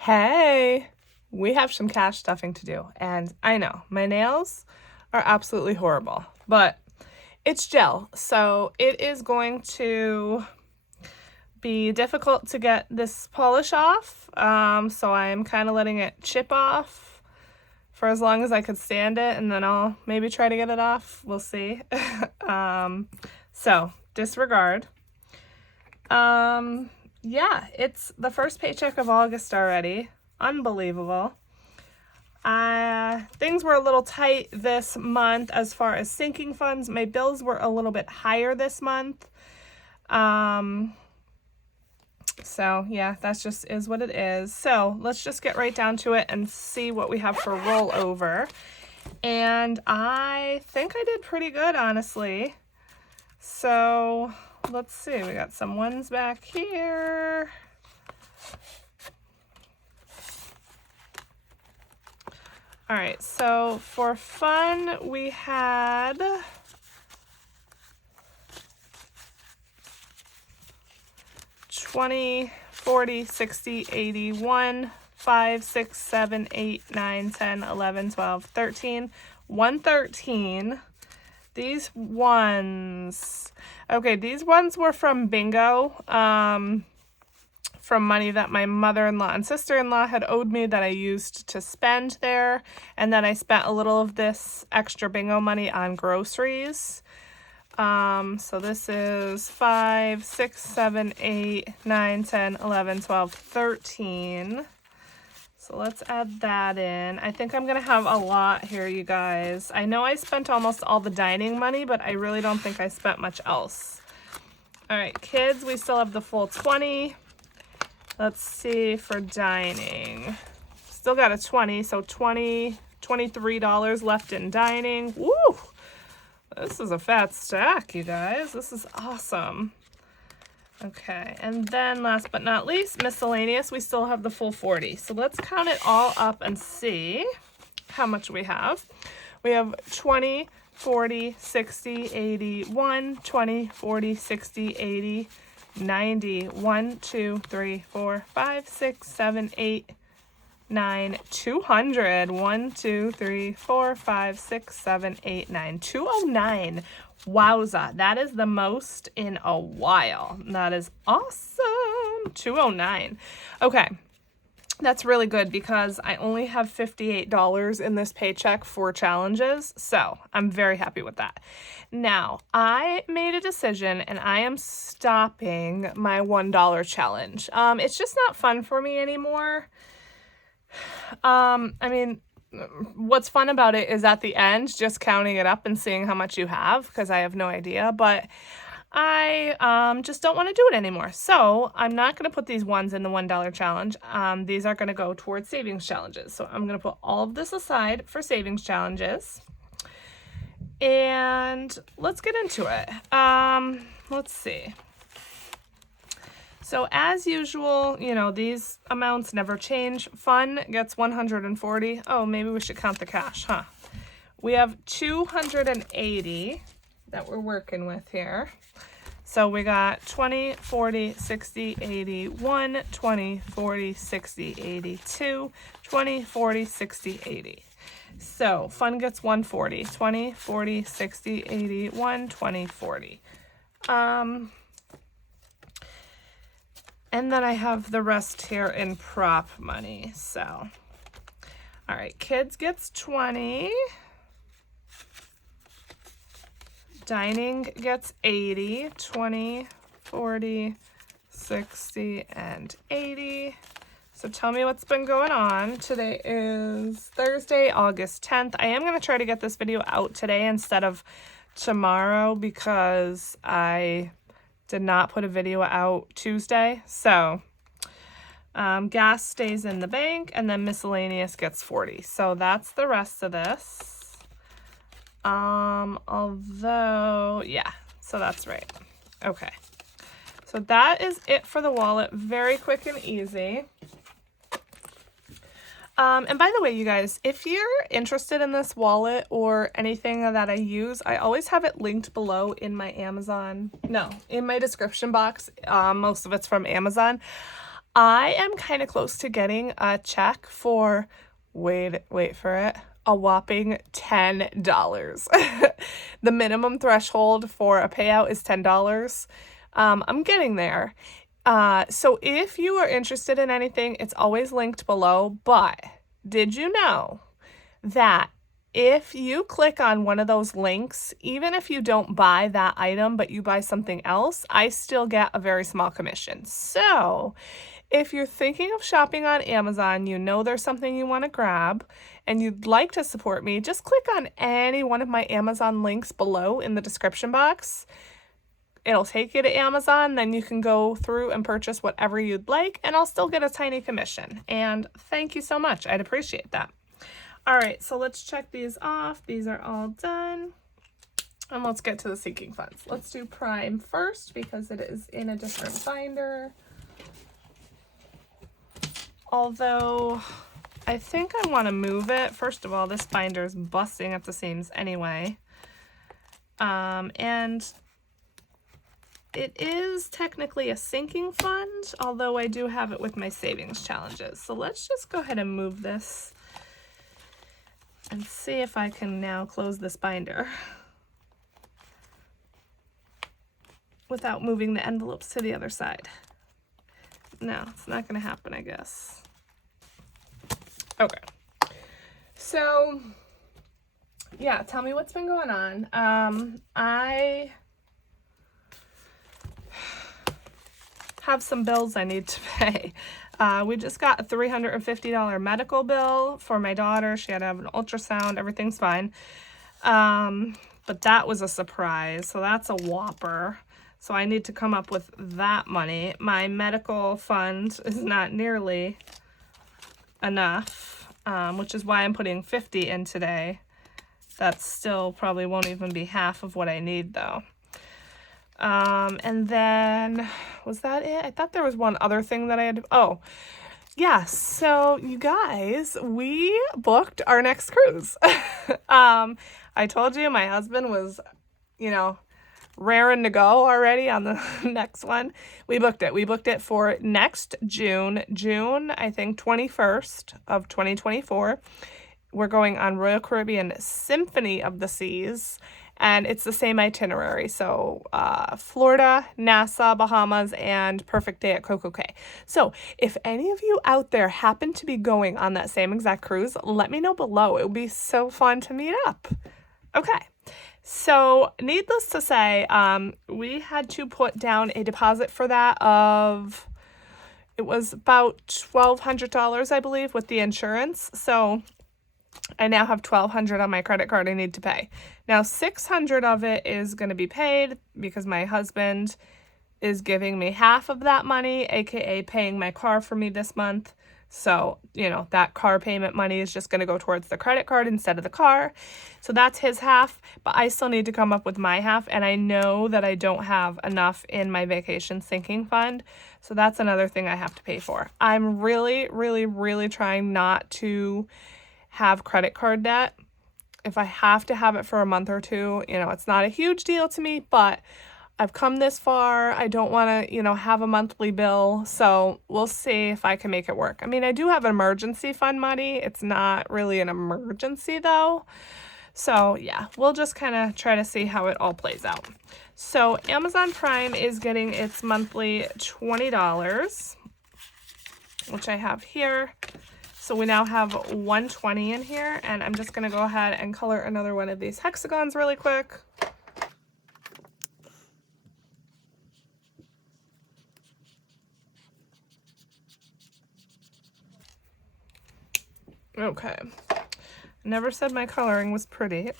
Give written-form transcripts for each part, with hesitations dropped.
Hey, we have some cash stuffing to do, and I know my nails are absolutely horrible, but it's gel, so it is going to be difficult to get this polish off, so I'm kind of letting it chip off for as long as I could stand it, and then I'll maybe try to get it off. We'll see. So disregard. Yeah, it's the first paycheck of August already. Unbelievable. Things were a little tight this month as far as sinking funds. My bills were a little bit higher this month. So yeah, that's just is what it is. So let's just get right down to it and see what we have for rollover. And I think I did pretty good, honestly. So let's see, we got some ones back here. All right, so for fun, we had $20, $40, $60, $81, $5, $6, $7, $8, $9, $10, $11, $12, $13, $113. These ones, okay, these ones were from bingo, from money that my mother-in-law and sister-in-law had owed me that I used to spend there, and then I spent a little of this extra bingo money on groceries. So this is 5, 6, 7, 8, 9, 10, 11, 12, 13. So let's add that in. I think I'm going to have a lot here, you guys. I know I spent almost all the dining money, but I really don't think I spent much else. All right, kids, we still have the full 20. Let's see for dining. Still got a 20, so $23 left in dining. Woo! This is a fat stack, you guys. This is awesome. Okay, and then last but not least, miscellaneous, we still have the full 40. So let's count it all up and see how much we have. We have 20, 40, 60, 80, 1, 20, 40, 60, 80, 90, 1, 2, 3, 4, 5, 6, 7, 8, 9, 200. 1, 2, 3, 4, 5, 6, 7, 8, 9, 209. Wowza, that is the most in a while. That is awesome. 209. Okay, that's really good because I only have $58 in this paycheck for challenges, so I'm very happy with that. Now, I made a decision and I am stopping my $1 challenge. It's just not fun for me anymore. I mean, what's fun about it is at the end, just counting it up and seeing how much you have, because I have no idea, but I just don't want to do it anymore. So I'm not going to put these ones in the $1 challenge. These are going to go towards savings challenges. So I'm going to put all of this aside for savings challenges. And let's get into it. Let's see. So as usual, you know, these amounts never change. Fun gets 140. Oh, maybe we should count the cash, huh? We have 280 that we're working with here. So we got 20, 40, 60, 80, 1, 20, 40, 60, 82, 20, 40, 60, 80. So fun gets 140, 20, 40, 60, 80, 1, 20, 40. And then I have the rest here in prop money. So, all right, kids gets 20. Dining gets 80, 20, 40, 60, and 80. So tell me what's been going on. Today is Thursday, August 10th. I am going to try to get this video out today instead of tomorrow because I did not put a video out Tuesday. So gas stays in the bank and then miscellaneous gets 40. So that's the rest of this. Although, yeah, so that's right. Okay. So that is it for the wallet. Very quick and easy. And by the way, you guys, if you're interested in this wallet or anything that I use, I always have it linked below in my in my description box. Most of it's from Amazon. I am kind of close to getting a check for, wait for it, a whopping $10. The minimum threshold for a payout is $10. I'm getting there. So if you are interested in anything, it's always linked below. But did you know that if you click on one of those links, even if you don't buy that item, but you buy something else, I still get a very small commission. So if you're thinking of shopping on Amazon, you know there's something you want to grab, and you'd like to support me, just click on any one of my Amazon links below in the description box. It'll take you to Amazon, then you can go through and purchase whatever you'd like, and I'll still get a tiny commission. And thank you so much. I'd appreciate that. All right, so let's check these off. These are all done. And let's get to the sinking funds. Let's do Prime first because it is in a different binder. Although I think I want to move it. First of all, this binder is busting at the seams anyway. And it is technically a sinking fund, although I do have it with my savings challenges. So let's just go ahead and move this and see if I can now close this binder without moving the envelopes to the other side. No, it's not going to happen, I guess. Okay. So, yeah, tell me what's been going on. I have some bills I need to pay. We just got a $350 medical bill for my daughter. She had to have an ultrasound. Everything's fine. But that was a surprise. So that's a whopper. So I need to come up with that money. My medical fund is not nearly enough, which is why I'm putting $50 in today. That still probably won't even be half of what I need though. And then, was that it? I thought there was one other thing that I had to, oh, yeah, so you guys, we booked our next cruise. I told you my husband was, raring to go already on the next one. We booked it. We booked it for next June, I think 21st of 2024. We're going on Royal Caribbean Symphony of the Seas. And it's the same itinerary. So Florida, Nassau, Bahamas, and perfect day at Coco Cay. So if any of you out there happen to be going on that same exact cruise, let me know below. It would be so fun to meet up. Okay. So needless to say, we had to put down a deposit for that of, it was about $1,200, I believe, with the insurance. So I now have $1,200 on my credit card I need to pay. Now, $600 of it is going to be paid because my husband is giving me half of that money, aka paying my car for me this month. So, that car payment money is just going to go towards the credit card instead of the car. So that's his half, but I still need to come up with my half, and I know that I don't have enough in my vacation sinking fund. So that's another thing I have to pay for. I'm really, really, really trying not to have credit card debt. If I have to have it for a month or two, it's not a huge deal to me, but I've come this far. I don't want to, have a monthly bill. So we'll see if I can make it work. I mean, I do have emergency fund money. It's not really an emergency though. So yeah, we'll just kind of try to see how it all plays out. So Amazon Prime is getting its monthly $20, which I have here. So we now have $120 in here, and I'm just going to go ahead and color another one of these hexagons really quick. Okay. Never said my coloring was pretty.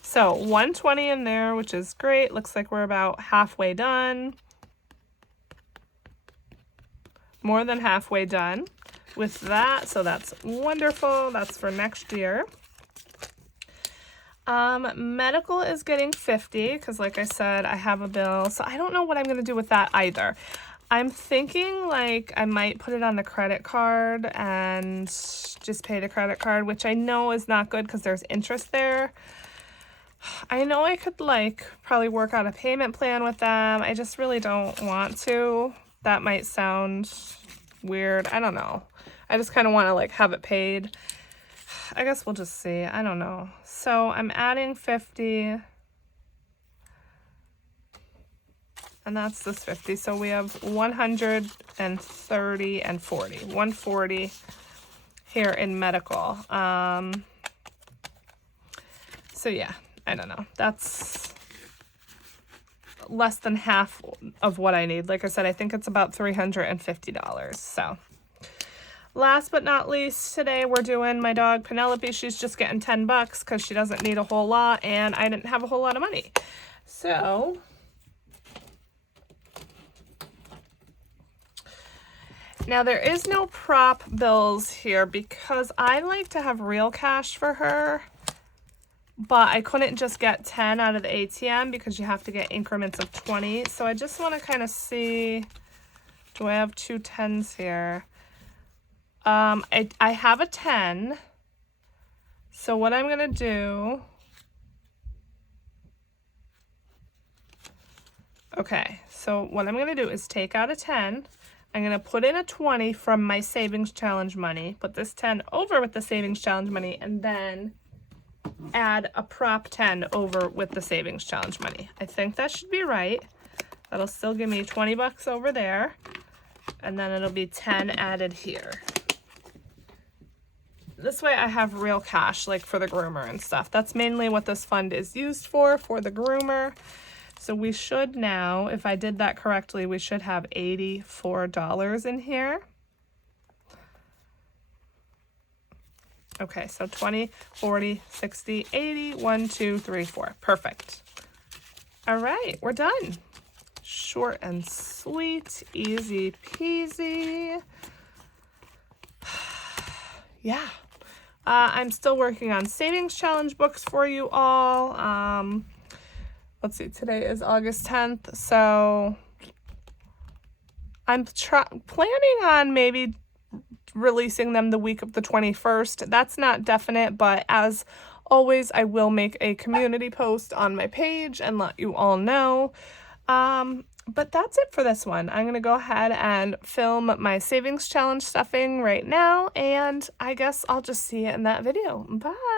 So $120 in there, which is great. Looks like we're about halfway done. More than halfway done with that, so that's wonderful. That's for next year. Medical is getting $50 because, like I said, I have a bill, so I don't know what I'm going to do with that either. I'm thinking like I might put it on the credit card and just pay the credit card, which I know is not good because there's interest there. I know I could probably work out a payment plan with them. I just really don't want to. That might sound weird. I don't know. I just kind of want to like have it paid. I guess we'll just see. I don't know. So I'm adding 50. And that's this 50. So we have 130 and 40. 140 here in medical. So yeah, I don't know. That's less than half of what I need. Like I said, I think it's about $350. So last but not least, today we're doing my dog Penelope. She's just getting 10 bucks because she doesn't need a whole lot and I didn't have a whole lot of money. So now there is no prop bills here because I like to have real cash for her. But I couldn't just get 10 out of the ATM because you have to get increments of 20. So I just want to kind of see, do I have two 10s here? I have a 10. So what I'm going to do, okay, so what I'm going to do is take out a 10. I'm going to put in a 20 from my savings challenge money, put this 10 over with the savings challenge money, and then add a prop 10 over with the savings challenge money. I think that should be right. That'll still give me 20 bucks over there. And then it'll be 10 added here. This way I have real cash, like for the groomer and stuff. That's mainly what this fund is used for the groomer. So we should now, if I did that correctly, we should have $84 in here. Okay, so 20, 40, 60, 80, 1, 2, 3, 4. Perfect. All right, we're done. Short and sweet, easy peasy. Yeah. I'm still working on savings challenge books for you all. Let's see, today is August 10th, so I'm planning on maybe releasing them the week of the 21st. That's not definite, but as always, I will make a community post on my page and let you all know. But that's it for this one. I'm going to go ahead and film my savings challenge stuffing right now, and I guess I'll just see you in that video. Bye!